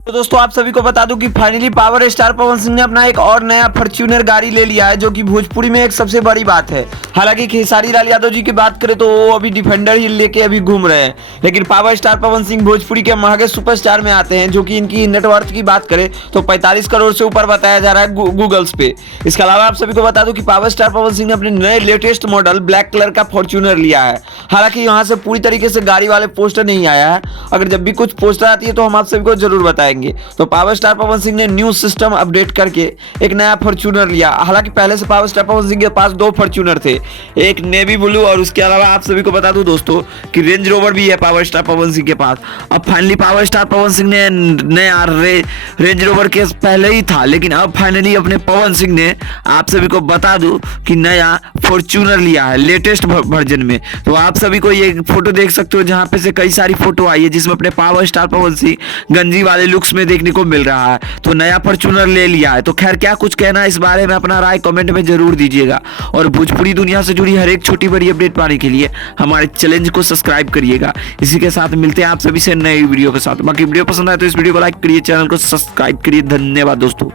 तो दोस्तों आप सभी को बता दूं कि finally power star Pawan Singh ने अपना एक और नया फॉर्च्यूनर गाड़ी ले लिया है, जो कि भोजपुरी में एक सबसे बड़ी बात है। हालांकि खेसारी लाल यादव जी की बात करें तो वो अभी डिफेंडर ही लेके अभी घूम रहे हैं, लेकिन पावर स्टार पवन सिंह भोजपुरी के महंगे सुपरस्टार में आते हैं, जो कि इनकी नेटवर्थ की बात करें तो 45 करोड़ से ऊपर बताया जा रहा है गूगल्स पे। इसके अलावा आप सभी को बता दूं कि पावर स्टार पवन सिंह ने अपने नए लेटेस्ट मॉडल ब्लैक कलर का फॉर्च्यूनर लिया है। हालांकि यहाँ से पूरी तरीके से गाड़ी वाले पोस्टर नहीं आया है, अगर जब भी कुछ पोस्टर आती है तो हम आप सभी को जरूर बताएंगे। तो पावर स्टार पवन सिंह ने न्यू सिस्टम अपडेट करके एक नया फॉर्च्यूनर लिया। हालांकि पहले से पावर स्टार पवन सिंह के पास दो फॉर्च्यूनर थे, एक नेवी ब्लू और उसके अलावा आप सभी को बता दूं दोस्तों कि रेंज रोवर भी है पावर स्टार पवन सिंह के पास। अब finally power star Pawan Singh ने नया रेंज रोवर के पहले ही था, लेकिन अब फाइनली अपने पवन सिंह ने आप सभी को बता दूं कि नया फॉर्च्यूनर लिया है लेटेस्ट वर्जन में। तो आप सभी को ये फोटो देख सकते हो, जहां पे से कई सारी फोटो आई है जिसमें अपने पावर स्टार पवन सिंह गंजी वाले लुक्स में देखने को मिल रहा है। तो नया फॉर्च्यूनर ले लिया है। तो खैर क्या कुछ कहना है इस बारे में, अपना राय कमेंट में जरूर दीजिएगा, और भोजपुरी दुनिया से जुड़ी हर एक छोटी बड़ी अपडेट पाने के लिए हमारे चैलेंज को सब्सक्राइब करिएगा। इसी के साथ मिलते हैं आप सभी से नई वीडियो के साथ। बाकी वीडियो पसंद आए तो इस वीडियो को लाइक करिए, चैनल को सब्सक्राइब करिए। धन्यवाद दोस्तों।